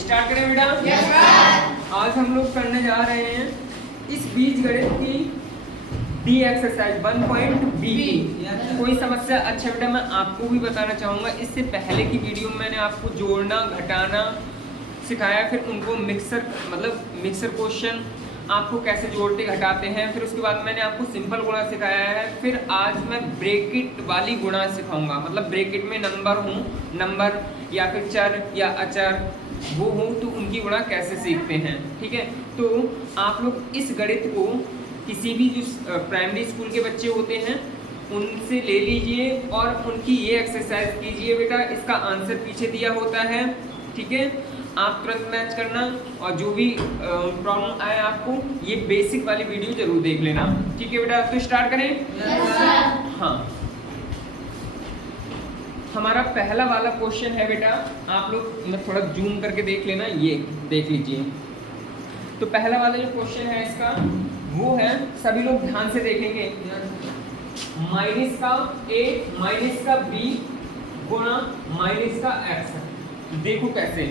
Start करें बेटा। आज हम लोग करने जा रहे हैं इस बीजगणित की डी एक्सरसाइज 1.b की कोई समस्या। अच्छा बेटा मैं आपको भी बताना चाहूँगा, इससे पहले की वीडियो में मैंने आपको जोड़ना घटाना सिखाया, फिर उनको मिक्सर क्वेश्चन आपको कैसे जोड़ते घटाते हैं, फिर उसके बाद मैंने आपको सिंपल गुणा सिखाया है। फिर आज मैं ब्रैकेट वाली गुणा सिखाऊंगा, मतलब ब्रैकेट में नंबर या फिर चर या अचर वो हो तो उनकी गुणा कैसे सीखते हैं। ठीक है, तो आप लोग इस गणित को किसी भी जो प्राइमरी स्कूल के बच्चे होते हैं उनसे ले लीजिए और उनकी ये एक्सरसाइज कीजिए बेटा। इसका आंसर पीछे दिया होता है, ठीक है, आप तुरंत मैच करना और जो भी प्रॉब्लम आए आपको ये बेसिक वाली वीडियो जरूर देख लेना। ठीक है बेटा, तो स्टार्ट करें। हाँ, हमारा पहला वाला क्वेश्चन है बेटा, आप लोग मैं थोड़ा जूम करके देख लेना, ये देख लीजिए। तो पहला वाला जो क्वेश्चन है इसका वो है, सभी लोग ध्यान से देखेंगे, माइनस का a माइनस का b गुणा माइनस का x। देखो कैसे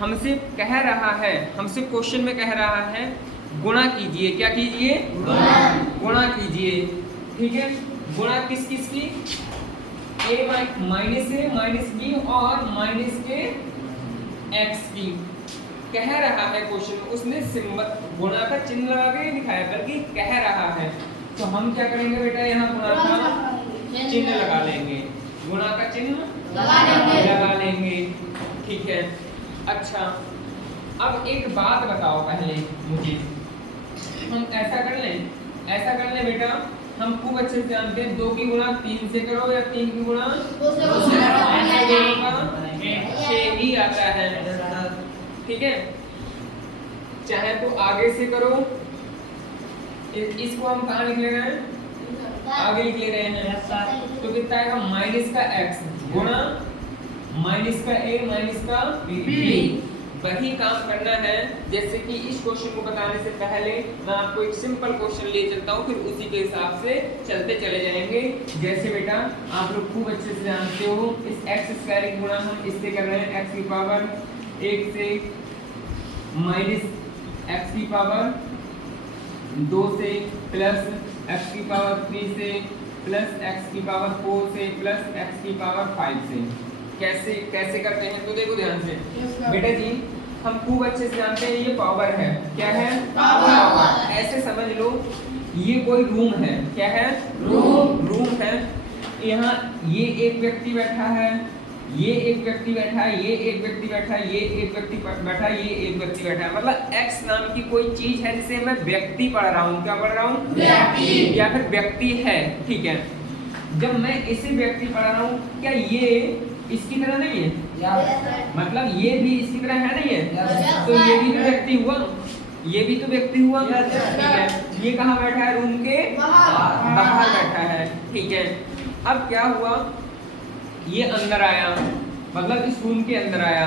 हमसे कह रहा है, हमसे क्वेश्चन में कह रहा है गुणा कीजिए। क्या कीजिए? गुणा कीजिए। ठीक है, गुणा किस किस की? a माइनस b और माइनस के x की कह रहा है क्वेश्चन में। उसने सिंबल गुणा का चिन्ह लगा के नहीं दिखाया बल्कि कह रहा है, तो हम क्या करेंगे बेटा, यहाँ गुणा का चिन्ह लगा लेंगे, गुणा का चिन्ह लगा लेंगे। ठीक है, अच्छा अब एक बात बताओ पहले मुझे, हम ऐसा कर लें बेटा, हम खूब अच्छे से जानते हैं 2 की गुणा 3 से करो या 3 की गुणा 2 से करो, 6 ही आता है। ठीक है, चाहे तो आगे से करो, इसको हम कहाँ लिख ले रहे हैं? आगे लिख ले रहे हैं, तो कितना आएगा? माइनस का x गुणा माइनस का a माइनस का b। वही काम करना है जैसे कि इस क्वेश्चन को बताने से पहले मैं आपको एक सिंपल क्वेश्चन ले चलता हूँ, फिर उसी के हिसाब से चलते चले जाएंगे। जैसे बेटा आप लोग खूब अच्छे से जानते हो, इस x स्क्वायर की गुणा हम इससे कर रहे हैं, x की पावर 1 से माइनस x की पावर 2 से प्लस x की पावर 3 से प्लस x की पावर 4 से प्लस x की पावर 5 से। कैसे करते हैं तो देखो ध्यान से बेटा जी, हम खूब अच्छे से जानते हैं ये पावर है। क्या है? पावर। ऐसे समझ लो ये कोई रूम है। क्या है? रूम है। यहाँ ये एक व्यक्ति बैठा है, ये एक व्यक्ति बैठा है, ये एक व्यक्ति बैठा है, ये एक व्यक्ति बैठा है, ये एक व्यक्ति बैठा है। मतलब x नाम की कोई चीज है जिसे मैं व्यक्ति पढ़ रहा हूँ। क्या पढ़ रहा हूँ? व्यक्ति या फिर व्यक्ति है। ठीक है, जब मैं इसे व्यक्ति पढ़ रहा हूँ, क्या ये इसकी तरह नहीं है? मतलब ये भी इसकी तरह है नहीं है? तो ये भी तो व्यक्ति हुआ, ये भी तो व्यक्ति हुआ। ठीक है, ये कहाँ बैठा है? रूम के बाहर बैठा है। ठीक है, अब क्या हुआ, ये अंदर आया, मतलब इस रूम के अंदर आया,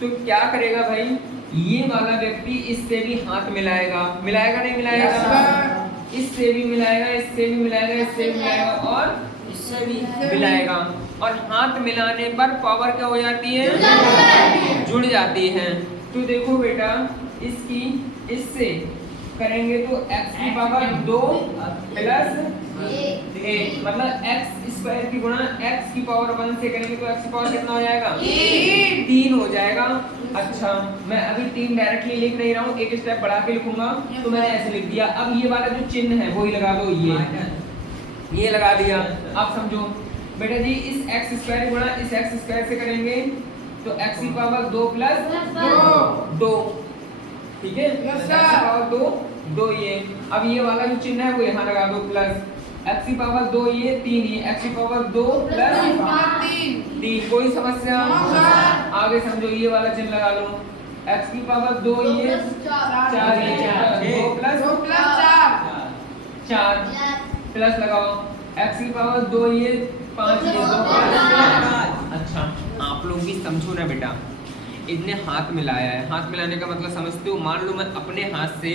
तो क्या करेगा भाई, ये वाला व्यक्ति इससे भी हाथ मिलाएगा। मिलाएगा नहीं मिलाएगा? इससे भी मिलाएगा, इससे भी मिलाएगा, इससे भी मिलाएगा और इससे भी मिलाएगा। और हाथ मिलाने पर पावर क्या हो जाती है? जुड़ जाती है। तो देखो बेटा इसकी इससे करेंगे तो x की पावर 2 प्लस 1, मतलब x स्क्वायर की गुणा x की पावर 1 से करेंगे तो x की पावर कितना हो जाएगा? 3 हो जाएगा। अच्छा मैं अभी 3 डायरेक्टली लिख नहीं रहा हूँ, एक स्टेप बढ़ा के लिखूंगा, तो मैंने ऐसे लिख दिया। अब ये वाला जो चिन्ह है वही लगा दो, ये लगा दिया। अब समझो बेटा जी, इस x स्क्वायर गुणा इस x स्क्वायर से करेंगे तो x की पावर 2 प्लस 2। ठीक है, x की पावर 2 ये। अब ये वाला जो चिन्ह है वो यहाँ लगा दो, प्लस x की पावर 2 ये 3 ये, x की पावर 2 प्लस 3। कोई समस्या? आगे समझो, ये वाला चिन्ह लगा लो, x की पावर 2 ये 4 ये, 2 प्लस 4 प्लस लगाओ, x की पावर 2 ये 5 ये, 2 प्लस। अच्छा आप लोग भी समझो ना बेटा, इतने हाथ मिलाया है। हाथ मिलाने का मतलब समझते हो? मान लो मैं अपने हाथ से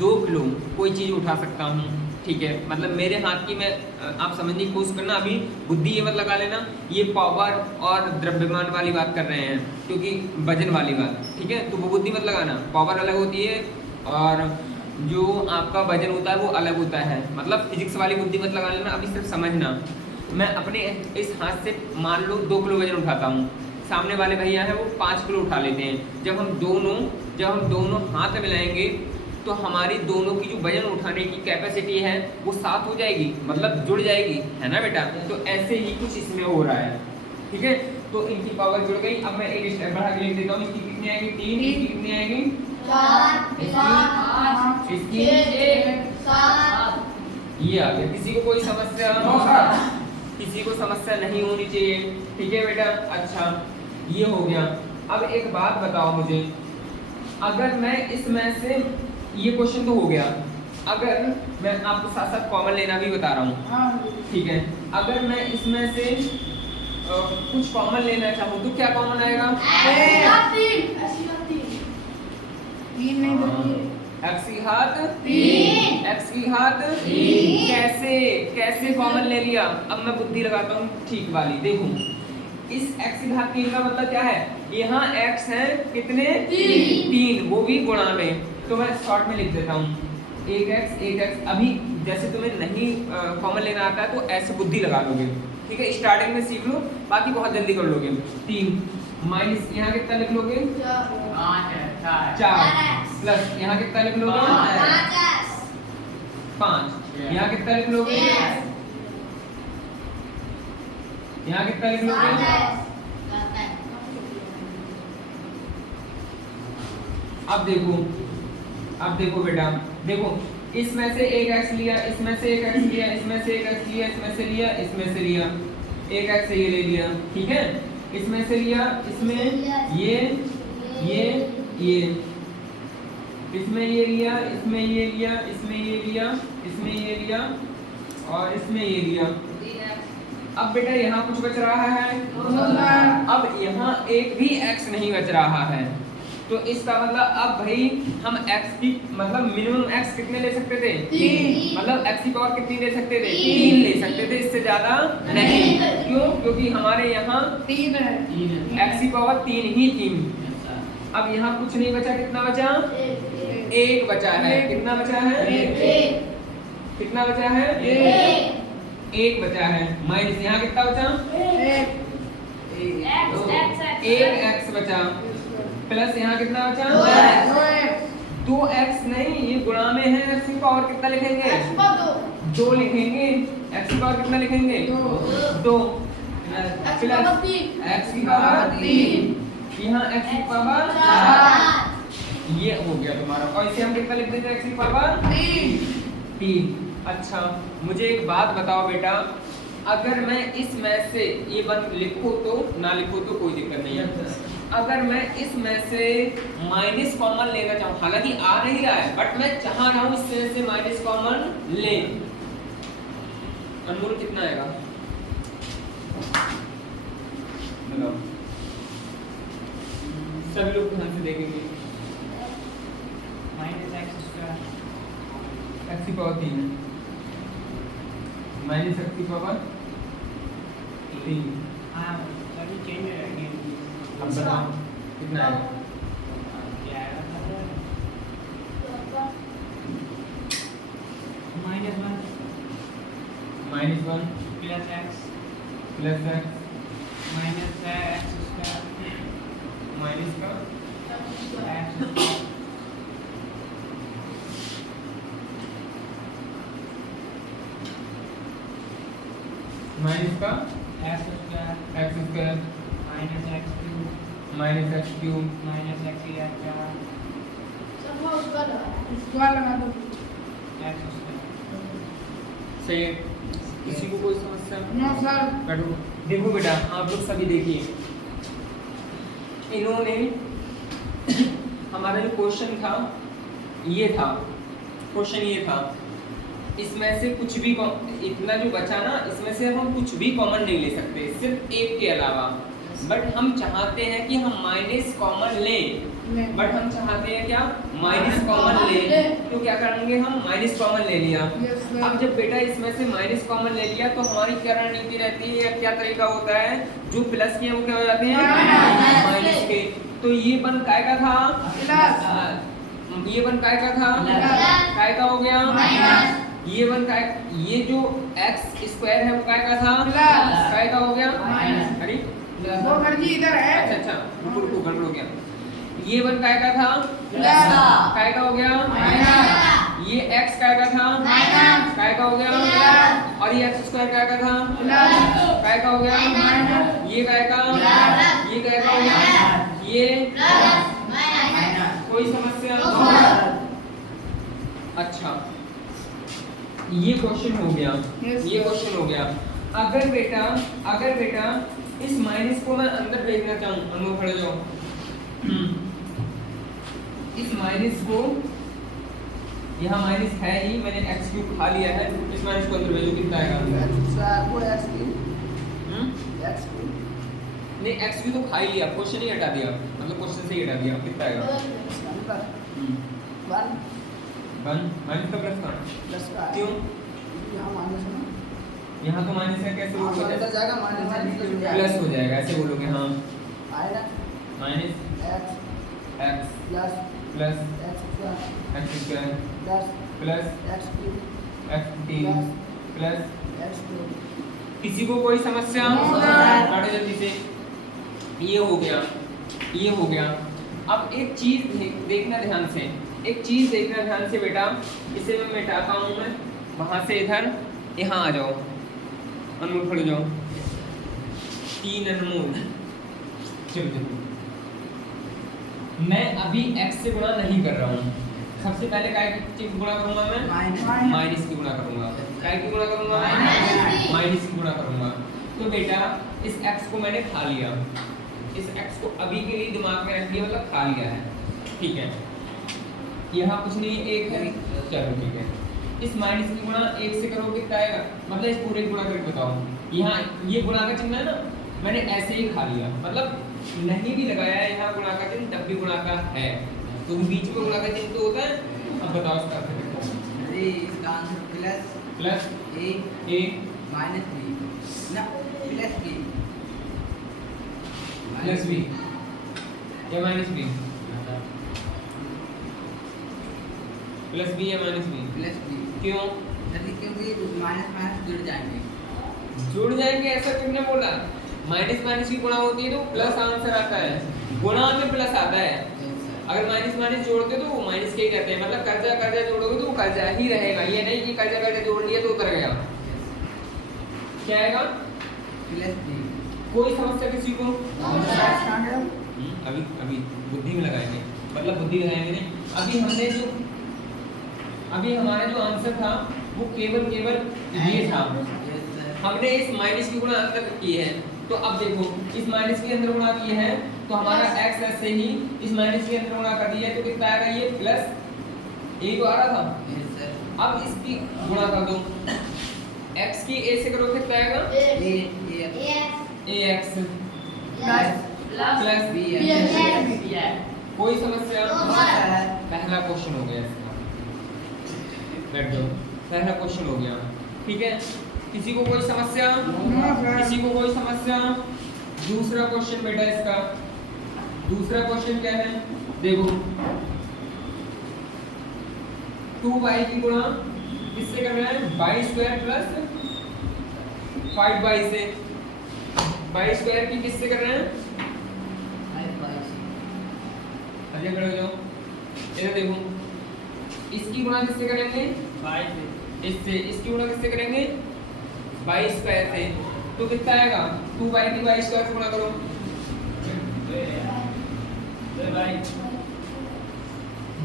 2 किलो कोई चीज़ उठा सकता हूँ, ठीक है, मतलब मेरे हाथ की मैं आप समझने की कोशिश करना, अभी बुद्धि ये मत लगा लेना ये पावर और द्रव्यमान वाली बात कर रहे हैं, क्योंकि वजन वाली बात, ठीक है। तो वो बुद्धि मत लगाना, पावर अलग होती है और जो आपका वजन होता है वो अलग होता है, मतलब फिजिक्स वाली बुद्धि मत लगा लेना। अभी सिर्फ समझना, मैं अपने इस हाथ से मान लो 2 किलो वजन उठाता हूँ, सामने वाले भैया हैं वो 5 किलो उठा लेते हैं। जब हम दोनों हाथ मिलाएंगे तो हमारी दोनों की जो वजन उठाने की कैपेसिटी है वो 7 हो जाएगी, मतलब जुड़ जाएगी, है ना बेटा। तो ऐसे ही कुछ इसमें हो रहा है, ठीक है। तो इनकी पावर जुड़ गई। अब मैं एक स्टेप बढ़ा के लिख देता हूँ, इसकी कितनी आएगी 3, इसकी कितनी आएगी 4, 5, इसकी 6, 7। ये आ गया। किसी को कोई समस्या? किसी को समस्या नहीं होनी चाहिए, ठीक है बेटा। अच्छा ये हो गया। अब एक बात बताओ मुझे, अगर मैं इसमें से, ये क्वेश्चन तो हो गया, अगर मैं आपको साथ साथ कॉमन लेना भी बता रहा हूँ, ठीक है। अगर मैं इसमें से कुछ कॉमन लेना चाहूँ तो क्या कॉमन आएगा? एक्स की घात 3, एक्स की घात 3। कैसे कॉमन ले लिया? अब मैं बुद्धि लगाता हूँ ठीक वाली। देखो इस x की घात 3 का मतलब क्या है, यहाँ x है कितने 3, वो भी गुणा में। तो मैं शॉर्ट में लिख देता हूँ 1x। अभी जैसे तुम्हें नहीं कॉमन लेना आता है तो ऐसे बुद्धि लगा लोगे, ठीक है। स्टार्टिंग में सीख लो, बाकी बहुत जल्दी कर लोगे। 3 माइनस यहाँ कितना लिख लोगे 4 प्लस यहाँ कितना लिख लोगे 5, यहाँ कितना लिख लोगे, यहाँ कितना लिख लोगे। अब देखो बेटा, देखो इसमें से एक x लिया, इसमें से एक x लिया, इसमें से एक x लिया, इसमें से लिया, इसमें से लिया, एक x ये ले लिया, ठीक है। इसमें से लिया, इसमें ये इसमें ये लिया, इसमें ये लिया, इसमें ये लिया, इसमें ये लिया और इसमें ये लिया। अब बेटा यहाँ कुछ बच रहा है, अब यहाँ एक भी x नहीं बच रहा है। तो इसका मतलब अब भाई हम x की मतलब मिनिमम x कितने ले सकते थे 3, मतलब x की पावर कितनी ले सकते थे 3 ले सकते थे, इससे ज्यादा नहीं। क्यों? क्योंकि हमारे यहाँ 3 है, x की पावर 3 ही थी। अब यहाँ कुछ नहीं बचा, कितना बचा 1 बचा है। कितना बचा है 1, कितना बचा है 1 बचा है। माइनस यहाँ कितना बचा 1 x बचा, प्लस यहाँ कितना बचा 2x नहीं, ये गुणा में है। x की पावर कितना लिखेंगे 2 लिखेंगे। x की पावर कितना लिखेंगे 2 प्लस x की पावर 3, यहाँ x की पावर 4। ये हो गया तुम्हारा। और इसे हम कितना लिख देंगे x की पावर 3। अच्छा मुझे एक बात बताओ बेटा, अगर मैं इसमें से ये बन लिखो तो ना लिखो तो कोई दिक्कत नहीं है। अगर मैं इसमें से माइनस कॉमन लेना चाहूँ, हालांकि आ नहीं रहा है बट मैं चाह रहा हूँ इसमें से माइनस कॉमन ले, अनमोल कितना आएगा बताओ, सभी लोग ध्यान से देखेंगे। x की पावर 3 माइनस x की पावर 3। अब बताओ कितना है -1 प्लस x माइनस का माइनस का x square minus x cube minus x की सही है। किसी को कोई समस्या? No sir. बैठो। देखो बेटा आप लोग सभी देखिए, इन्होंने हमारा जो क्वेश्चन था ये था, क्वेश्चन ये था, इसमें से कुछ भी इतना जो बचा ना, इसमें से हम कुछ भी कॉमन नहीं ले सकते सिर्फ एक के अलावा। बट हम चाहते हैं कि हम माइनस कॉमन ले, बट हम चाहते हैं क्या माइनस कॉमन ले, तो क्या करेंगे हम माइनस कॉमन ले लिया। अब जब बेटा इसमें से माइनस कॉमन ले लिया तो हमारी क्या रणनीति रहती है या क्या तरीका होता है, जो प्लस के हैं वो क्या हो जाते हैं माइनस के। तो ये बन काय का था प्लस, ये बन काय का था काय का हो गया माइनस, ये बन काय, ये जो x स्क्वायर है वो काय का था प्लस, काय का हो गया माइनस। अरे वो मर्जी इधर है। अच्छा रुको गड़बड़ हो गया। ये वन काय का था प्लस, काय का हो गया माइनस, ये x काय का था माइनस, काय का हो गया प्लस, और ये x स्क्वायर काय का था प्लस, काय का हो गया माइनस, ये काय का प्लस, ये काय का हो गया ये प्लस, माइनस। कोई समस्या अच्छा ये क्वेश्चन हो गया, ये क्वेश्चन हो गया। अगर बेटा इस माइनस को मैं अंदर भेजना चाहूँ, अंदर खड़े जाओ, इस माइनस को, यहाँ माइनस है ही, मैंने x क्यूब खा लिया है, इस माइनस को अंदर भेजो कितना आएगा नहीं x क्यूब तो खा ही लिया, क्वेश्चन ही हटा दिया, मतलब क्वेश्चन से ही हटा दिया, कितना आएगा वन माइनस का प्लस का क्यों यहाँ तो माइनस है, कैसे हो जाएगा प्लस हो जाएगा, ऐसे बोलोगे हाँ minus x plus x square plus x3 plus किसी को कोई समस्या काटो जल्दी से। ये हो गया, ये हो गया। अब एक चीज देखना ध्यान से, एक चीज देखना ध्यान से बेटा, इसे मैं मिटाता हूँ, मैं वहां से इधर यहाँ आ जाओ, अनमोल खड़े जाओ, 3 अनमोल चलो मैं अभी x से गुणा नहीं कर रहा हूँ, सबसे पहले काय की गुणा करूंगा मैं माइनस की गुणा करूंगा, काय की गुणा करूंगा माइनस की गुणा करूंगा। तो बेटा इस x को मैंने खा लिया, इस x को अभी के लिए दिमाग में रख लिया, मतलब खा लिया है, ठीक है। यहाँ कुछ नहीं, एक है, चलो ठीक है। इस माइनस की गुणा 1 से करो कितना आएगा, मतलब इस पूरे गुणा करके बताओ। यहाँ ये गुणा का चिन्ह है ना, मैंने ऐसे ही खा लिया, मतलब नहीं भी लगाया है यहाँ गुणा का चिन्ह, तब भी गुणा का है, तो बीच में गुणा का चिन्ह तो होता है। अब बताओ इसका अर्थ, इसका answer plus plus a minus b ना प्लस b प्लस बी या माइनस बी, प्लस बी या माइनस बी, प्लस b क्यों क्योंकि माइनस माइनस जुड़ जाएंगे, जुड़ जाएंगे ऐसा किसने बोला, माइनस माइनस की गुणा होती है तो प्लस आंसर आता है, गुणा में प्लस आता है। अगर माइनस माइनस जोड़ते तो वो माइनस के ही रहते हैं, मतलब कर्जा कर्जा जोड़ोगे तो वो कर्जा ही रहेगा, ये नहीं कि कर्जा कर्जा जोड़ लिया तो उतर गया, क्या आएगा प्लस b। कोई समस्या किसी को अभी अभी बुद्धि में लगाएंगे, मतलब बुद्धि लगाएंगे नहीं, अभी हमने जो अभी हमारा जो आंसर था वो केवल ये था, हमने इस माइनस की गुणा अंदर की है। तो अब देखो इस माइनस के अंदर गुणा की है तो हमारा x ऐसे ही इस माइनस के अंदर गुणा कर दिया है तो कितना आएगा, ये प्लस a तो आ रहा था, अब इसकी गुणा कर दो, x की a से करो कितना आएगा ax प्लस b। कोई समस्या, पहला क्वेश्चन हो गया इसका, बैठ जाओ, पहला क्वेश्चन हो गया, ठीक है। किसी को कोई समस्या, किसी को कोई समस्या। दूसरा क्वेश्चन बेटा इसका, दूसरा क्वेश्चन क्या है, देखो 2y की गुणा किससे करना है, y स्क्वायर प्लस 5y से, y स्क्वायर की किससे कर रहे हैं, अजय खड़े हो जाओ, इधर देखो, इसकी गुणा किससे करेंगे, y से, इससे, इसकी गुणा किससे करेंगे, y स्क्वायर से, तो कितना आएगा, 2y की y स्क्वायर से गुणा करो,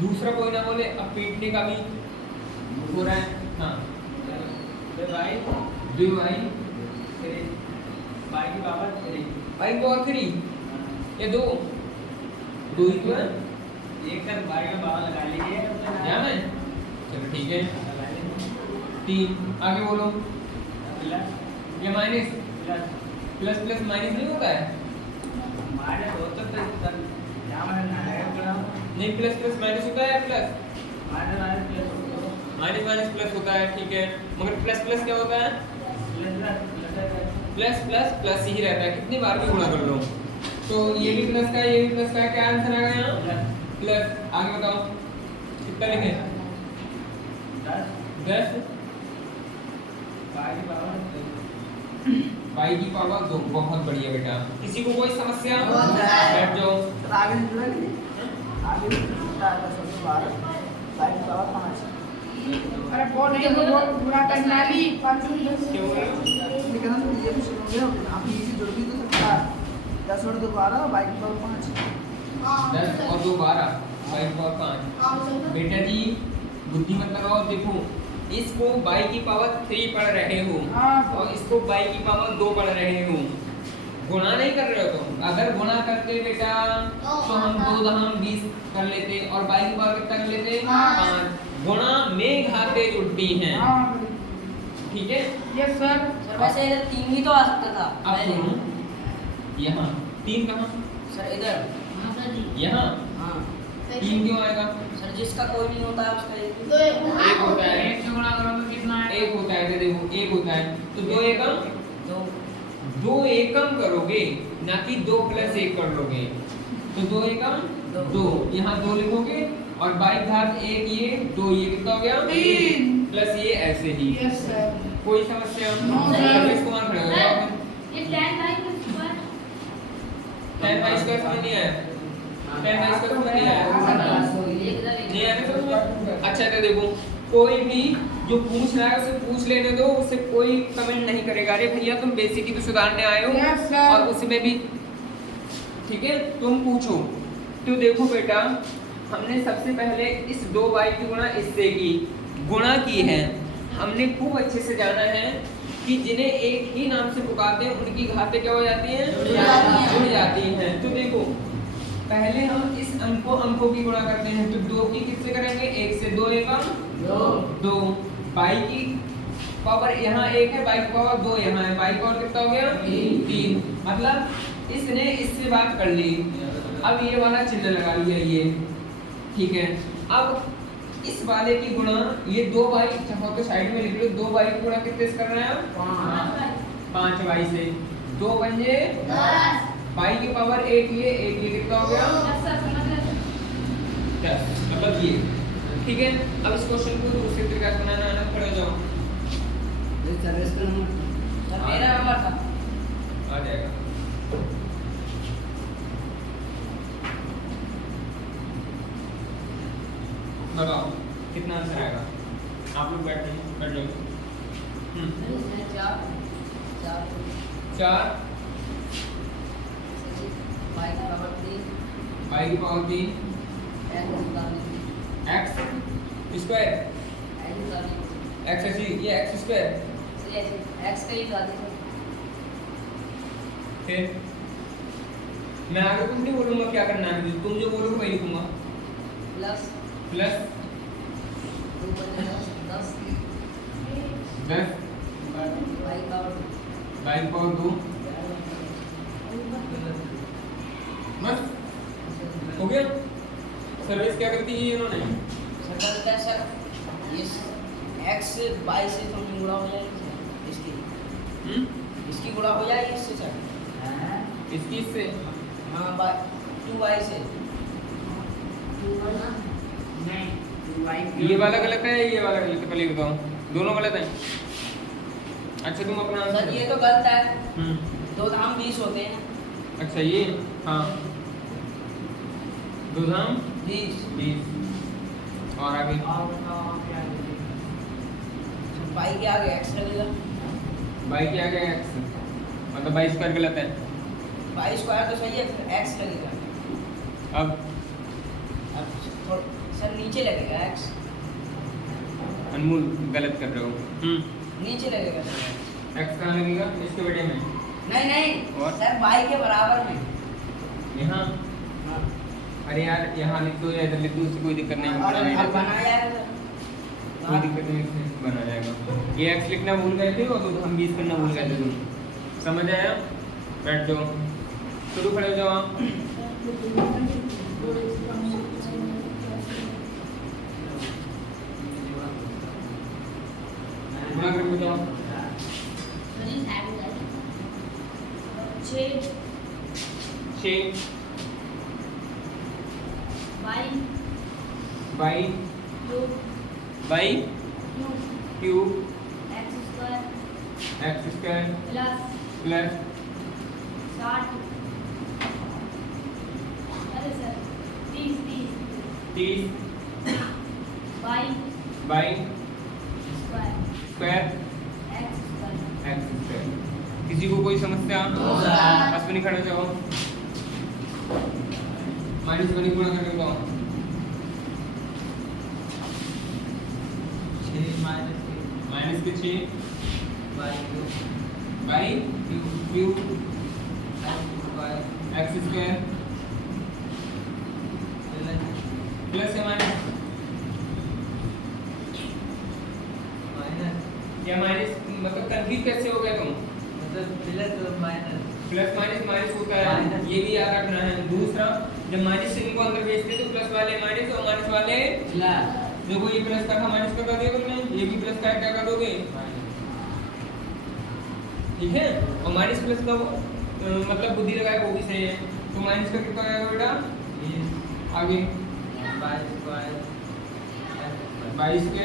दूसरा कोई ना बोले, अब पीटने का भी हो रहा है, हाँ, y की पावर 3 ये दो ही तो है, एक कर y का पावर लगा लीजिए, क्या मैं, चलो ठीक है, 3 आगे बोलो, ये माइनस प्लस प्लस माइनस नहीं होता है, माइनस होता तो नहीं प्लस प्लस माइनस होता है या plus minus minus plus minus minus plus होता है, ठीक है, मगर प्लस प्लस क्या होता है? प्लस प्लस प्लस ही रहता है, कितनी बार भी गुणा कर लो। तो ये भी प्लस का है, ये भी प्लस का है, क्या आंसर आ गया यहाँ? प्लस। आगे बताओ कितना लिखे? 10 बाई की पावर 2। बहुत बढ़िया बेटा। किसी को कोई समस्या? बैठ जाओ। आगे निकला नहीं आगे निकला 12 बाई की पावर 5 अरे बहुत नहीं पूरा करना ली 510 क्या बोल रहे हो? लेकिन हम ये भी सुनोगे आप ये जोड़ भी तो सकता है 10 और 2 12 बाई की पावर 5 10 और 2 12 बाई की पावर 5। बेटा जी बुद्धि मत लगाओ, देखो इसको बाई की पावर 3 पढ़ रहे हो और इसको बाई की पावर 2 पढ़ रहे हो, गुणा नहीं कर रहे हो तुम। अगर गुणा करते बेटा तो हम 2 दहम 20 कर लेते और बाई की पावर कितना कर लेते? 5। गुणा में घाते जुड़ती हैं, ठीक है। Yes sir. सर वैसे इधर 3 भी तो आ सकता था अब पहले। सुनो, यहाँ 3 कहाँ? सर इधर यहाँ हाँ 3 क्यों आएगा? सर जिसका कोई नहीं होता है उसका एक एक होता है, एक से गुणा करोगे कितना है? एक होता है, देखो एक होता है तो 2 एकम दो 2 एकम करोगे ना कि 2 प्लस 1 कर लोगे। तो 2 एकम 2, यहाँ 2 लिखोगे और बाई घात 1 ये 2, ये कितना हो गया? 3 प्लस ये ऐसे ही। Yes sir. कोई समस्या? No, sir. सर्विस कुमार खड़े हो जाओ। ये 10 बाई स्क्वायर 10 बाई स्क्वायर समझ नहीं आया? 10 बाई स्क्वायर समझ नहीं आया? नहीं आया समझ में? अच्छा तो देखो कोई भी जो पूछ रहा है उसे पूछ लेने दो, उससे कोई कमेंट नहीं करेगा। अरे भैया तुम बेसिक ही तो सुधारने आए हो Yes, sir. और उसमें भी ठीक है तुम पूछो। तो देखो बेटा हमने सबसे पहले इस 2 बाई की गुणा इससे की, गुणा की है। हमने खूब अच्छे से जाना है कि जिन्हें एक ही नाम से पुकारते हैं उनकी घातें क्या हो जाती हैं? जुड़ जाती हैं। तो देखो पहले हम इस अंकों की गुणा करते हैं, तो 2 की किससे करेंगे? 1 से। 2 एकम 2 बाई की पावर यहाँ 1 है, बाई की पावर 2 यहाँ है, बाई की पावर कितना हो गया? 3। मतलब इसने इससे बात कर ली। अब ये वाला चिन्ह लगा लिया ये, ठीक है। अब इस वाले की गुणा ये 2 बाई चाहो तो साइड में लिख लो, 2 बाई की गुणा कितने से कर रहे हैं आप? 5 बाई से। 2 पंजे 10 बाई की पावर 1 ये कितना हो गया? 10। मतलब ये ठीक है। अब इस क्वेश्चन को दूसरे तरीके से बनाना आना, खड़े हो जाओ। सर्विस का नंबर सर मेरा नंबर था आ जाएगा। बताओ कितना आंसर आएगा? आप लोग बैठ जाओ। 4 बाई की पावर 3 बाई की पावर 3 एक्स स्क्वायर एक्स ऐसी ये एक्स स्क्वायर एक्स का ही था देखो। फिर मैं आगे कुछ नहीं बोलूंगा, क्या करना है तुम जो बोलोगे वही लिखूंगा। Plus plus 2 10 10 by power by की पावर 2 बस हो गया। सर्विस क्या करती है इन्होंने? सर बोलता है सर ये एक्स बाई से तो गुणा हो जाएगी इसकी इसकी गुणा हो जाएगी इससे सर। इसकी इससे हाँ बाई 2 बाई से ये वाला गलत है, ये वाला गलत है, पहले बताओ। दोनों गलत हैं। अच्छा तुम अपना सर आंसर ये तो गलत है। 2 धाम 20 होते हैं ना। अच्छा ये हाँ 2 धाम 20 और आगे बाई के आगे एक्स लगेगा। बाई के आगे एक्स मतलब बाई स्क्वायर गलत है। बाई स्क्वायर तो सही है, फिर एक्स लगेगा। अब सर नीचे लगेगा एक्स, अनमोल गलत कर रहे हो। नीचे लगेगा सर। एक्स कहाँ लगेगा? इसके बेटे में नहीं और? सर बाई के बराबर में। यहाँ हाँ। अरे यार यहाँ लिख दो या इधर लिख दो, उससे कोई दिक्कत नहीं और बना नहीं अब रहता। बनाया है कोई दिक्कत नहीं, इससे बना जाएगा। ये एक्स लिखना भूल गए थे और तो हम 20 करना भूल गए थे तुम। समझ आया? बैठ जाओ, शुरू खड़े हो जाओ आप। By by cube x square plus 30 by square x square. किसी को कोई समस्या? अश्विनी खड़े हो जाओ। माइनस बनी गुणा करके बताओ। 6 माइनस के 6 by cube x square plus है माइनस क्या माइनस मतलब कंफ्यूज कैसे हो गए तुम? प्लस माइनस माइनस होता है, ये भी याद रखना है। दूसरा, जब माइनस से इनको अंदर भेजते तो प्लस वाले माइनस और माइनस वाले देखो ये प्लस का था माइनस का कर दिया तुमने, ये भी प्लस का है, क्या कर दोगे? ठीक है। और माइनस प्लस का मतलब बुद्धि लगाए वो भी सही है। तो माइनस का कितना आएगा बेटा? आगे 22 के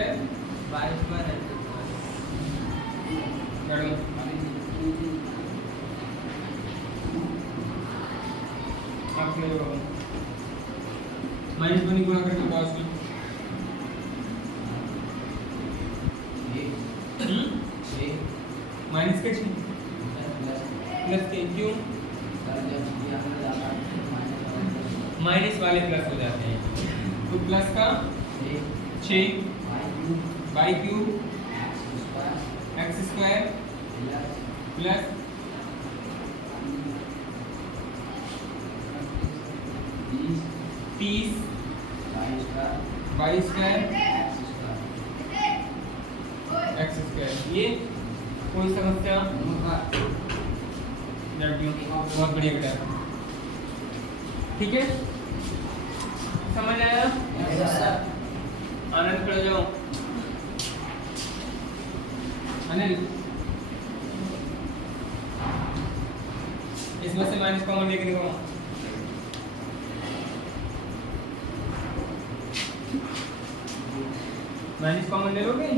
माइनस बनी गुणा करके बताओ उसमें। माइनस के 6 प्लस के क्यों? माइनस वाले प्लस हो जाते हैं तो प्लस का 6 by cube x square plus 30 by square x square. ये कोई समस्या? बहुत बढ़िया बेटा, ठीक है, समझ आया? आनंद खड़े जाओ। अनिल इसमें से माइनस कॉमन लेके देखो। माइनस कॉमन ले लोगे?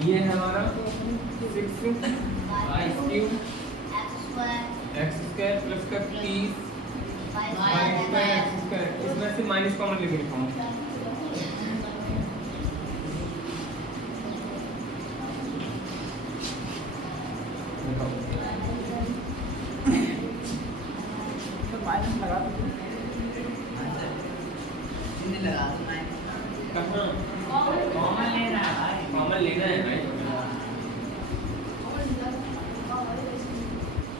ये है हमारा 6 क्यूब एक्स स्क्वायर प्लस का 30 बाई स्क्वायर एक्स स्क्वायर। इसमें से माइनस कॉमन लेके लिखाऊं। माइनस लगा दो। कहाँ? कॉमन लेना है भाई, कॉमन लेना है भाई।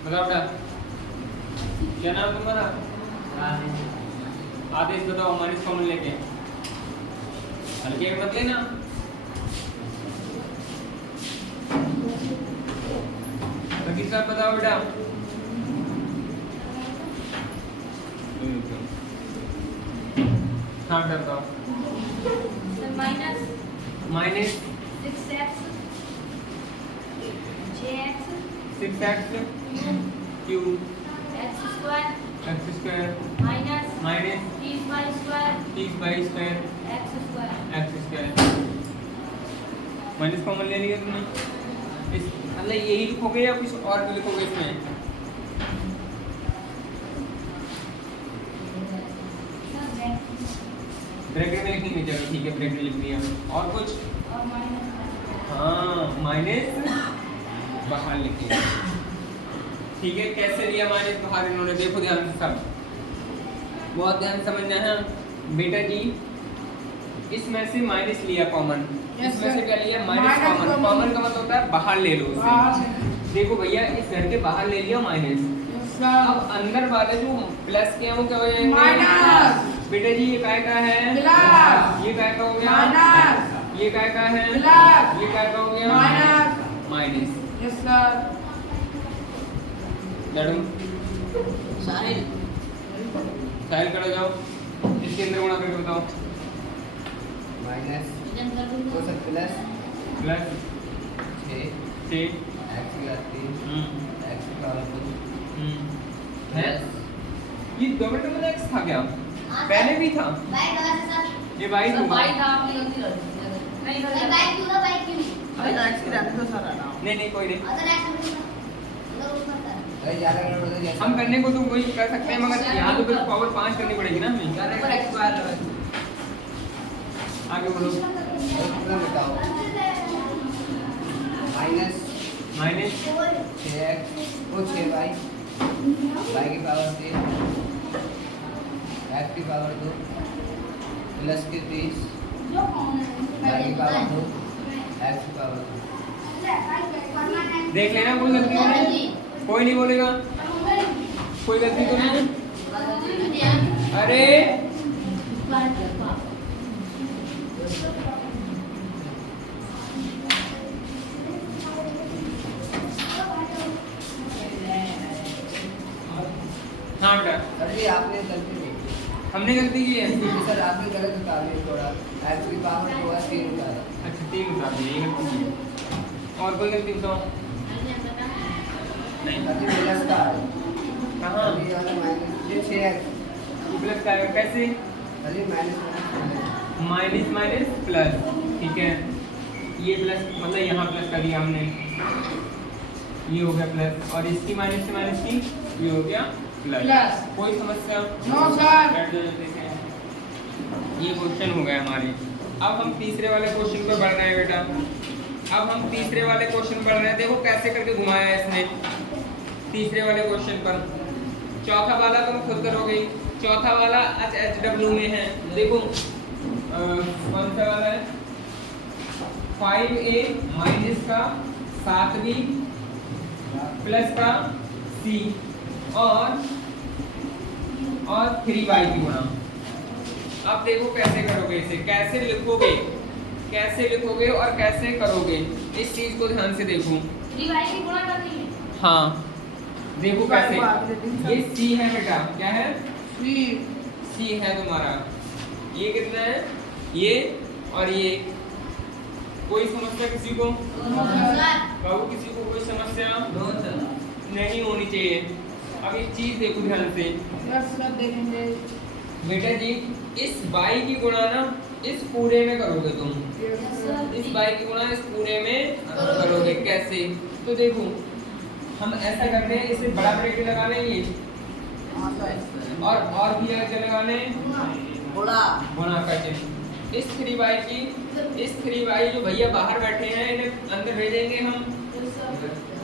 बताओ बेटा, क्या नाम तुम्हारा? आदेश बताओ माइनस कॉमन लेके। हल्के मत लेना। फकीर साहब बताओ बेटा। हाँ बेटा बताओ। Minus 6x cube x square minus 30 by square x square. Minus common ले लिया तुमने। इस मतलब यही लिखोगे या कुछ और भी लिखोगे इसमें? ब्रैकेट में लिखेंगे, चलो ठीक है, ब्रैकेट लिख दिया। और कुछ? हाँ, माइनस बाहर लिखेंगे, ठीक है। कैसे लिया माइनस बाहर इन्होंने? देखो ध्यान से, सब बहुत ध्यान से समझना है बेटा जी। इसमें से माइनस लिया कॉमन, इसमें से क्या लिया? Minus common. कॉमन का मतलब होता है बाहर ले लो उसे। देखो भैया, इस घर के बाहर ले लिया माइनस, अब अंदर वाले जो प्लस के हैं वो क्या हो जाएंगे? माइनस। बेटा जी ये काय का है? प्लस। ये काय का हो गया? माइनस। ये काय का है? प्लस। ये काय का हो गया? Minus. Minus. Yes sir. Sahil खड़े जाओ, इसके अंदर गुणा करके बताओ। माइनस तो सर प्लस प्लस 6 6 x की घात 3 x की पावर 2 है ये डबल डबल x था क्या पहले भी था ये y तो होगा बाई था आपने गलती कर दी नहीं कर अरे x की रहने दो सर ना नहीं कोई नहीं अरे ज्यादा गड़बड़ हो गया हम करने को तो वही कर सकते हैं मगर यहाँ तो फिर पावर 5 करनी पड़ेगी ना हमें ऊपर x बार लगा आगे बोलो पूरा बताओ माइनस माइनस 6x वो 6y y की पावर 3 x की पावर 2 प्लस के 30 y की पावर 2 x की पावर 2 देख लेना कोई गलती तो नहीं कोई नहीं बोलेगा कोई गलती तो नहीं अरे हाँ बेटा सर जी आपने गलती नहीं की हमने गलती की है सर आपने गलत बता दिया थोड़ा x की पावर 2 है 3 उतारा अच्छा 3 बता दिए ये गलती की और कोई गलती बताओ नहीं सर जी प्लस का है कहाँ सर जी वाला माइनस ये 6x प्लस का है कैसे सर जी माइनस माइनस माइनस प्लस ठीक है ये प्लस मतलब यहाँ प्लस कर दिया हमने ये हो गया प्लस और इसकी माइनस से माइनस की ये हो गया प्लस प्लस। कोई समस्या नो सर बैठ जाओ जल्दी से। ये क्वेश्चन हो गया हमारे अब हम तीसरे वाले क्वेश्चन पर बढ़ रहे हैं बेटा अब हम तीसरे वाले क्वेश्चन पर बढ़ रहे हैं देखो कैसे करके घुमाया है इसने तीसरे वाले क्वेश्चन पर चौथा वाला तुम खुद करोगे चौथा वाला HW में है देखो कौन सा वाला है 5a माइनस का 7b प्लस का c और 3y की गुणा अब देखो कैसे करोगे इसे कैसे लिखोगे और कैसे करोगे इस चीज को ध्यान से देखो डिवाइड की गुणा करनी है हाँ देखो कैसे ये c है बेटा क्या है c है तुम्हारा ये कितना है ये और ये कोई समस्या किसी को बाबू किसी को कोई समस्या नहीं होनी चाहिए अब एक चीज देखो ध्यान से सर देखेंगे बेटा जी इस y की गुणा ना इस पूरे में करोगे तुम इस y की गुणा इस पूरे में करोगे कैसे तो देखो हम ऐसा करते हैं इसे बड़ा ब्रैकेट लगा लेंगे और भी आगे लगाने गुणा का चिन्ह इस 3y की इस 3y जो भैया बाहर बैठे हैं इन्हें अंदर भेजेंगे हम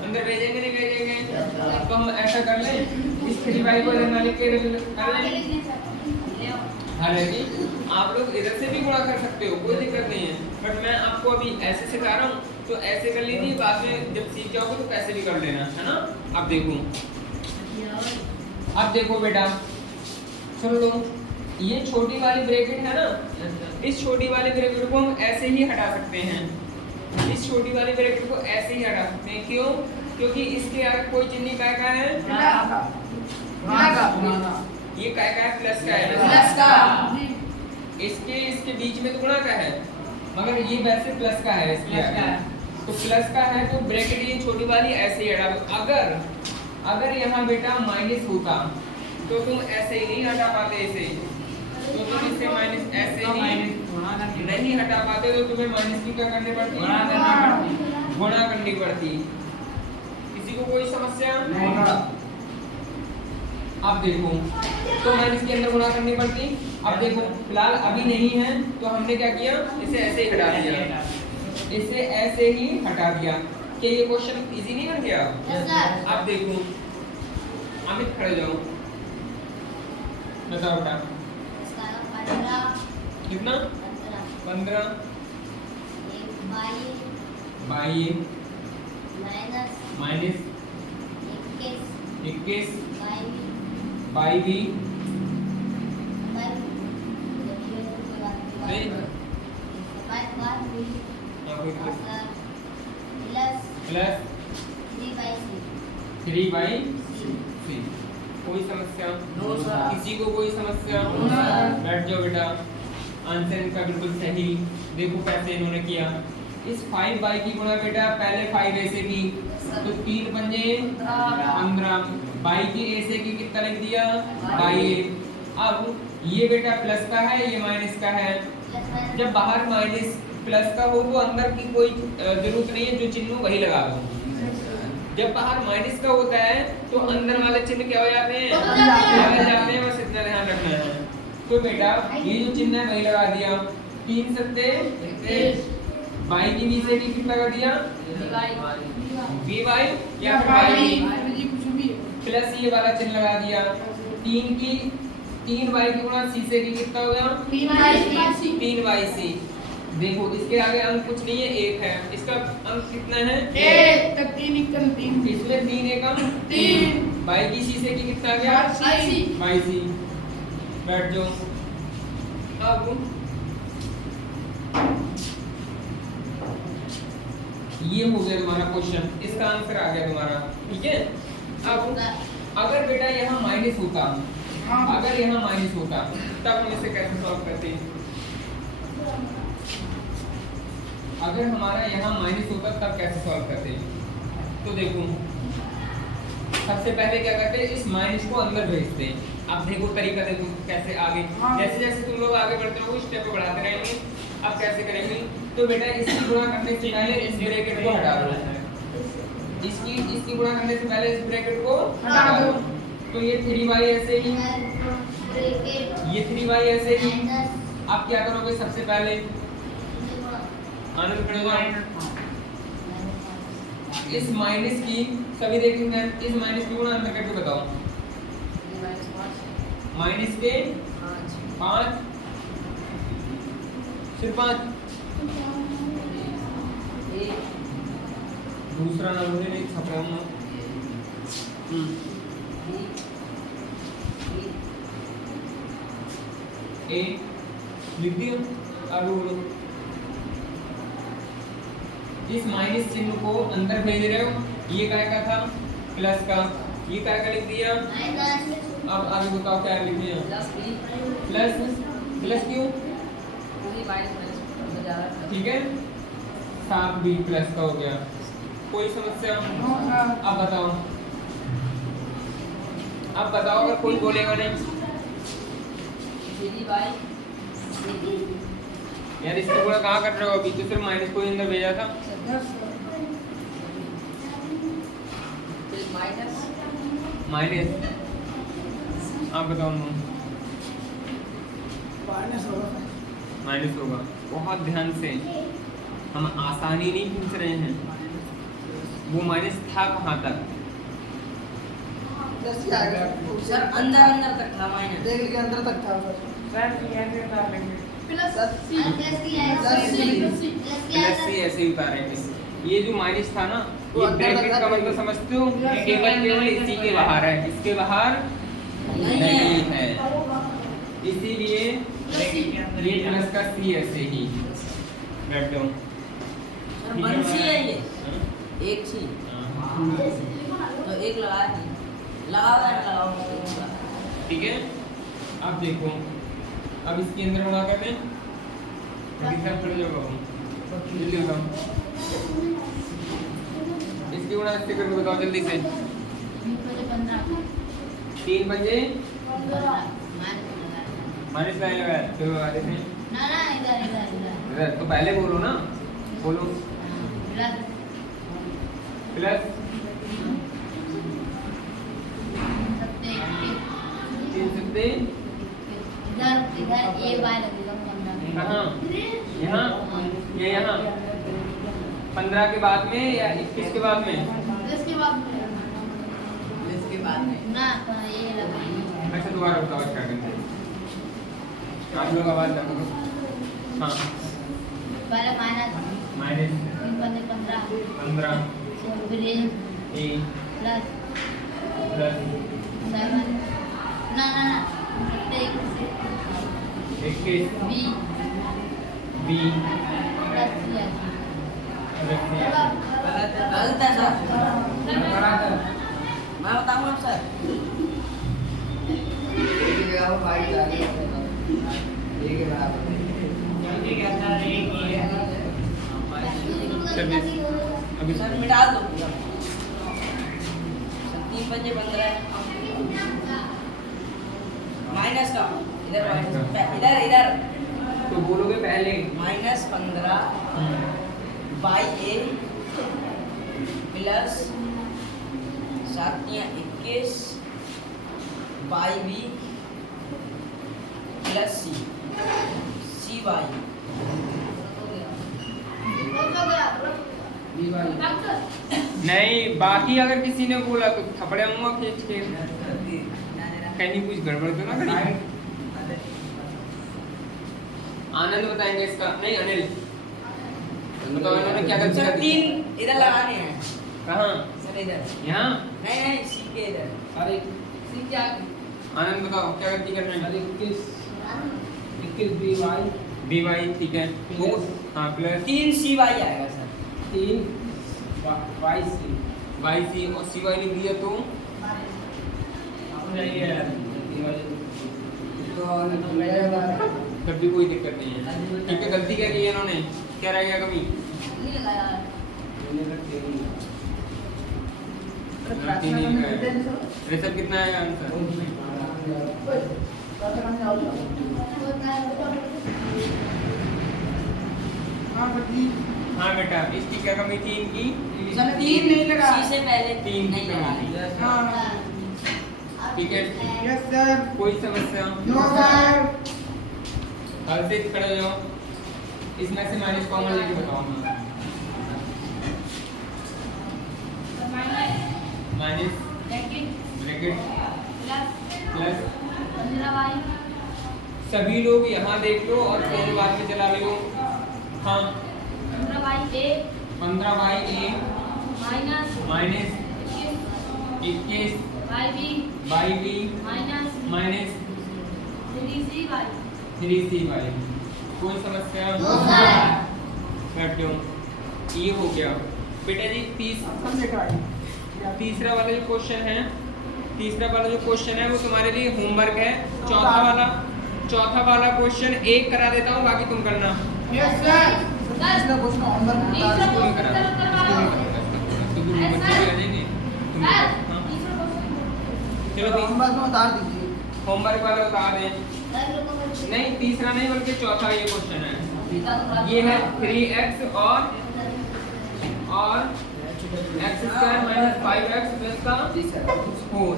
अंदर भेजेंगे नहीं भेजेंगे तो हम ऐसा कर लें इस 3y को इधर ना लिख के हालांकि आप लोग इधर से भी गुणा कर सकते हो कोई दिक्कत नहीं है बट मैं आपको अभी ऐसे सिखा रहा हूँ तो ऐसे कर लीजिए बाद में जब सीख जाओगे तो कैसे भी कर लेना है ना अब देखो बेटा सुन लो ये छोटी वाली ब्रैकेट है ना इस छोटी वाली ब्रैकेट को हम ऐसे ही हटा सकते हैं इस छोटी वाली ब्रैकेट को ऐसे ही हटा सकते हैं क्यों क्योंकि इसके आगे कोई चिन्ह का है ये का है प्लस का है इसके बीच में तो गुणा का है मगर ये वैसे प्लस का है इसके आगे तो प्लस का है तो ब्रैकेट ये छोटी वाली ऐसे ही हटा दो अगर यहाँ बेटा माइनस होता तो तुम ऐसे ही नहीं हटा पाते इसे तो तुम इसे माइनस ऐसे ही नहीं हटा पाते तो तुम्हें माइनस की क्या करनी पड़ती गुणा करनी पड़ती किसी को कोई समस्या अब देखो तो माइनस के अंदर गुणा करनी पड़ती अब देखो फिलहाल अभी नहीं है तो हमने क्या किया इसे ऐसे ही हटा दिया इसे ऐसे ही हटा दिया क्या ये क्वेश्चन इजी नहीं बन गया अब देखो अमित खड़े जाओ बताओ बेटा कितना 15 माइनस 21 बाई भी प्लस 3/c कोई समस्या किसी को कोई समस्या बैठ जाओ बेटा आंसर इनका बिल्कुल सही देखो कैसे इन्होंने किया। इस 5y की गुणा बेटा पहले 5 ऐसे की तो 3 पंजे 15, y की a से की कितना लिख दिया y। अब ये बेटा प्लस का है ये माइनस का है। जब बाहर माइनस प्लस का हो तो अंदर की कोई जरूरत नहीं है, जो चिन्ह हो वही लगा दो। जब बाहर माइनस का होता है तो अंदर वाले चिन्ह क्या हो जाते हैं, बदल जाते हैं, बस इतना ध्यान रखना है। तो बेटा ये जो चिन्ह है वही लगा दिया। 3 सत्ते 23, y की b से की कितना लगा दिया by या फिर y प्लस ये वाला चिन्ह लगा दिया। 3y की गुणा c से की कितना हो गया 3yc। देखो इसके आगे अंक कुछ नहीं है, 1 है। इसका अंक कितना है 3 इसमें 3 एकम 3 y की c से की कितना आ गया yc। बैठ जाओ। अब ये हो गया तुम्हारा क्वेश्चन, इसका आंसर आ गया तुम्हारा, ठीक है। अब अगर बेटा यहाँ माइनस होता, अगर यहाँ माइनस होता तब हम इसे कैसे सॉल्व करते? अगर हमारा यहाँ माइनस होता तब कैसे सॉल्व करते? तो देखो सबसे पहले क्या करते हैं, इस माइनस को अंदर भेजते हैं। अब देखो तरीका देखो कैसे आगे, जैसे जैसे तुम लोग आगे बढ़ते रहोगे स्टेप को बढ़ाते रहेंगे। अब कैसे करेंगे? तो बेटा इसकी गुणा करने से पहले इस ब्रैकेट को हटा दो, इसकी गुणा करने से पहले इस ब्रैकेट को हटा दो। तो ये 3y ऐसे ही, ये 3y ऐसे ही। आप क्या करोगे सबसे पहले आनंद खड़े हो जाओ। इस माइनस की सभी देखेंगे, इस माइनस की गुणा अंदर करके बताओ। माइनस के 5 सिर्फ 5 दूसरा नंबर नहीं छपा हूँ। ए लिख दिया। अब बोलो इस माइनस चिन्ह को अंदर भेज रहे हो, ये काय का था प्लस का, ये काय का लिख दिया। अब आगे बताओ क्या लिख दिया प्लस, प्लस क्यों ठीक है 7b प्लस का हो गया। कोई समस्या? अब बताओ, अब बताओ अगर कोई बोलेगा नहीं यार इसको पूरा कहाँ कर रहे हो? अभी तो सिर्फ माइनस को ही अंदर भेजा था। माइनस आप बताओ। माइनस होगा। बहुत ध्यान से, हम आसानी नहीं पूछ रहे हैं। वो माइनस था कहाँ तक? सर अंदर अंदर तक था माइनस, देख के अंदर तक था प्लस सी ऐसे ही उतारेंगे। ये जो माइनस था ना, ये ब्रैकेट का मतलब समझते हो? केवल केवल इसी के बाहर है, इसके बाहर नहीं है। इसीलिए ये प्लस का सी ऐसे ही बैठ जाओ। सर बंसी है ये एक सी तो एक लगाया थी, लगाओ या ना लगाओ, ठीक है। अब देखो, अब इसके अंदर गुणा करते हैं। कितना पड़ जाएगा? जल्दी बताओ। इसकी गुणा इससे करके बताओ जल्दी से। 3 पंजे माइनस का लगाया तो लगा देते हैं इधर। तो पहले बोलो ना, बोलो प्लस 3 सत्ते कहाँ? यहाँ या यहाँ 15 के बाद में या 21 के बाद में? इसके बाद में ना ये लगा। अच्छा दोबारा बताओ क्या करते हैं आप लोग, आवाज रखो। हाँ पहले माइनस माइनस 15 ए प्लस प्लस 7 ना 21 बी बी प्लस गलत है सर, मैं बताऊंगा सर। एक जगह वो 5 डाल दिया, एक के बराबर अभी सर मिटा दो पूरा। सर 3 पंजे 15 माइनस का इधर इधर तो बोलोगे पहले -15 बाई ए प्लस 7 या 21 by B plus C by नहीं, बाकी अगर किसी ने बोला तो थपड़े आऊंगा खींच के, कहीं कुछ गड़बड़ तो ना करी। आनंद बताएंगे इसका, नहीं अनिल बताओ इन्होंने क्या गलती सर कर दी। 3 इधर लगाने हैं कहाँ? सर इधर यहाँ। नहीं नहीं सी के इधर अरे आनंद बताओ क्या गलती कर रहे हैं। 21 BY बी वाई ठीक है वो हाँ प्लस 3 सी बाई आएगा सर 3 YC वाई सी और सी वाई लिख दिया तो तब भी कोई दिक्कत नहीं है। ठीक है, गलती क्या की है इन्होंने, क्या रह गया कमी? रिजल्ट कितना आएगा आंसर? हाँ बेटा, इसकी क्या कमी थी इनकी? सर 3 नहीं लगा सी से पहले 3 नहीं लगा ठीक है, यस सर कोई समस्या? नो सर हल्दी खड़े हो जाओ, इसमें से माइनस कॉमन लेके बताओ। माइनस ब्रैकेट प्लस सभी लोग यहाँ देख लो और फिर बाद में चला लो। हाँ 15/a minus 21 by B minus 3c/। कोई समस्या? बैठ जाओ, ये हो गया बेटा जी। तीसरा वाला जो क्वेश्चन है, तीसरा वाला जो क्वेश्चन है वो तुम्हारे लिए होमवर्क है। चौथा वाला क्वेश्चन एक करा देता हूँ, बाकी तुम करना। यस सर चलो होमवर्क वाला उतार दें। नहीं तीसरा नहीं बल्कि चौथा ये क्वेश्चन है। ये है 3x और x² - 5x प्लस का 4।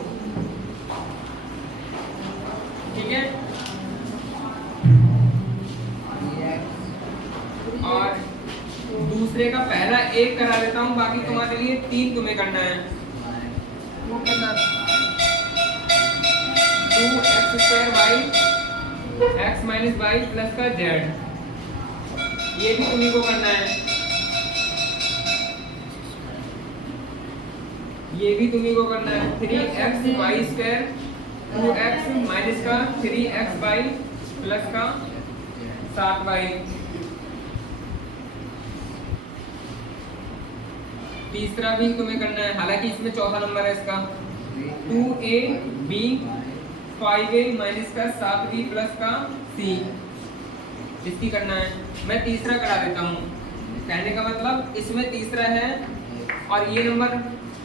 ठीक है, और दूसरे का पहला एक करा देता हूँ, बाकी तुम्हारे लिए 3 तुम्हें करना है। 2x² by x minus y plus का z, ये भी तुम्ही को करना है। ये भी तुम्ही को करना है। 3xy² 2x माइनस का 3xy प्लस का 7y। तीसरा भी तुम्हें करना है, हालांकि इसमें चौथा नंबर है इसका 2ab 5a माइनस का 7b प्लस का c, इसकी करना है। मैं तीसरा करा देता हूँ, कहने का मतलब इसमें तीसरा है और ये नंबर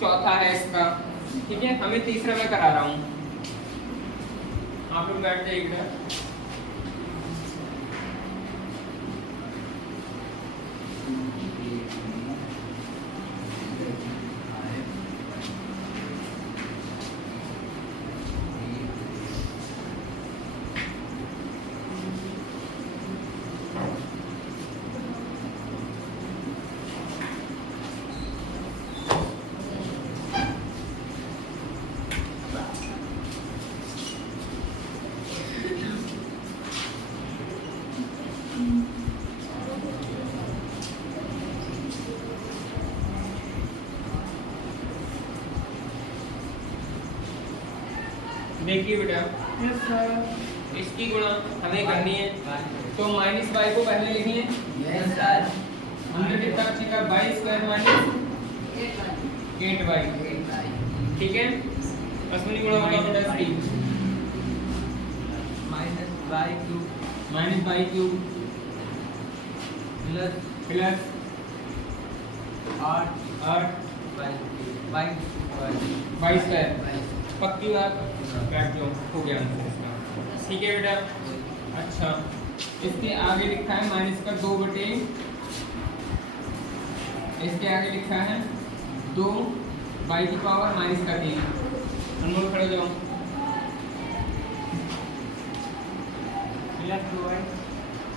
चौथा है इसका। ठीक है, हमें तीसरा मैं करा रहा हूँ। आप लोग बैठ जाइएगा। देखिए बेटा, यस सर इसकी गुणा हमें करनी है, तो माइनस y को पहले लिखिए। यस सर हमने कितना सीखा? y² minus 8y। ठीक है, अश्विनी गुणा होगा बेटा इसकी -y³ minus y³ plus plus 8 8 22 22 square. पक्की बात, काट लो, हो गया आंसर इसका। ठीक है बेटा। अच्छा, इसके आगे लिखा है माइनस का 2 बटे, इसके आगे लिखा है 2 बाई की पावर माइनस का 3। अनमोल खड़े जाओ।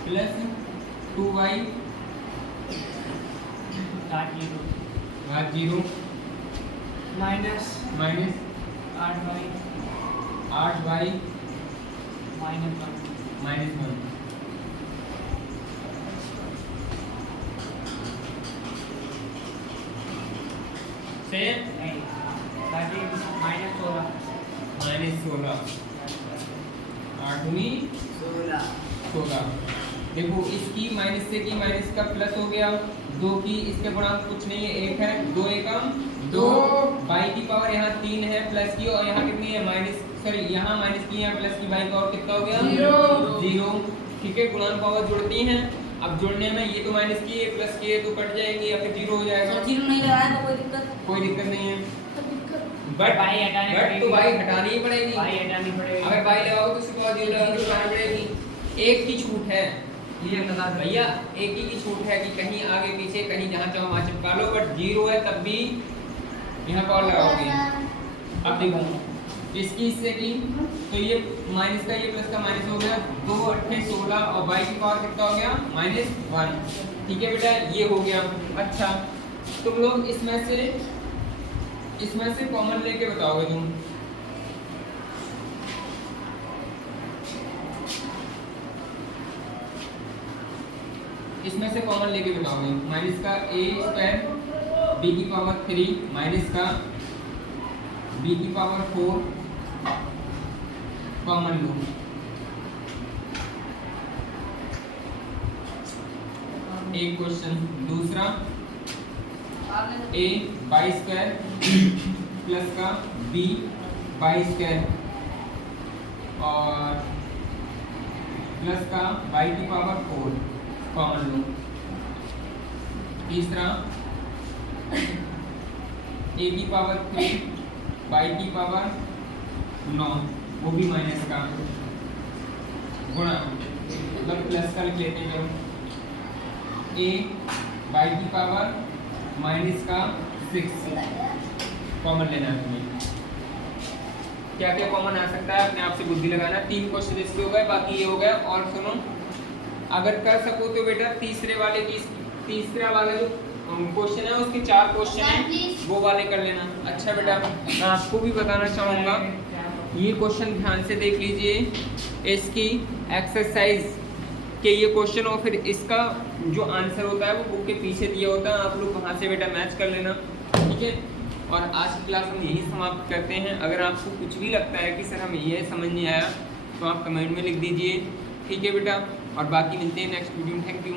प्लस 2y घात 0 minus minus 8y 8y minus 1 -1। से नहीं माइनस 16 -16 8 16। देखो, इसकी माइनस से की माइनस का प्लस हो गया, 2 की इसके गुणांक कुछ नहीं है, 1 है, 2 एकम 2 बाई की पावर यहाँ 3 है प्लस की, और यहाँ कितनी है माइनस, सॉरी यहाँ माइनस की है प्लस की, बाई की पावर कितना हो गया 0। ठीक है, गुणांक पावर जुड़ती हैं। अब जुड़ने में ये तो माइनस की है प्लस की है तो कट जाएगी या फिर 0 हो जाएगा। सर 0 नहीं लगाया तो कोई दिक्कत नहीं है, बट बाई हटानी बट तो बाई हटानी ही पड़ेगी। हटानी पड़ेगी। अगर बाई लगाओ तो उसके बाद 0 लगाओ तो हटानी पड़ेगी। एक की छूट है भैया, एक ही की छूट है कि कहीं आगे पीछे कहीं जहाँ चाहो वहाँ चिपका लो, बट 0 है तब भी यहाँ पावर लगाओगे। अब देखो, इसकी इससे की तो ये माइनस का ये प्लस का माइनस हो गया, 2 8 16 और बाई की पावर कितना हो गया -1। ठीक है बेटा, ये हो गया। अच्छा, तुम लोग इसमें से कॉमन लेके बताओगे तुम। इसमें से कॉमन लेके बताओगे, माइनस का a स्क्वायर b की पावर 3 माइनस का b की पावर 4 कॉमन लो। एक क्वेश्चन। दूसरा, a बाई स्क्वायर प्लस का b बाई स्क्वायर और प्लस का बाई की पावर 4 कॉमन लो। तीसरा, a की पावर 3 बाई की पावर 9 वो भी माइनस का गुणा, मतलब प्लस का लिख लेते हैं। a बाई की पावर माइनस का 6 कॉमन लेना है तुम्हें। क्या क्या कॉमन आ सकता है अपने आप से बुद्धि लगाना। 3 क्वेश्चन इसके हो गए, बाकी ये हो गया। और सुनो, अगर कर सको तो बेटा तीसरा वाला जो क्वेश्चन है उसके 4 क्वेश्चन हैं वो वाले कर लेना। अच्छा बेटा, मैं आपको भी बताना चाहूँगा, ये क्वेश्चन ध्यान से देख लीजिए, इसकी एक्सरसाइज के ये क्वेश्चन और फिर इसका जो आंसर होता है वो बुक के पीछे दिया होता है, आप लोग वहाँ से बेटा मैच कर लेना। ठीक है, और आज की क्लास हम यही समाप्त करते हैं। अगर आपको कुछ भी लगता है कि सर हमें ये समझ नहीं आया तो आप कमेंट में लिख दीजिए। ठीक है बेटा, और बाकी मिलते हैं नेक्स्ट वीडियो में। Thank you.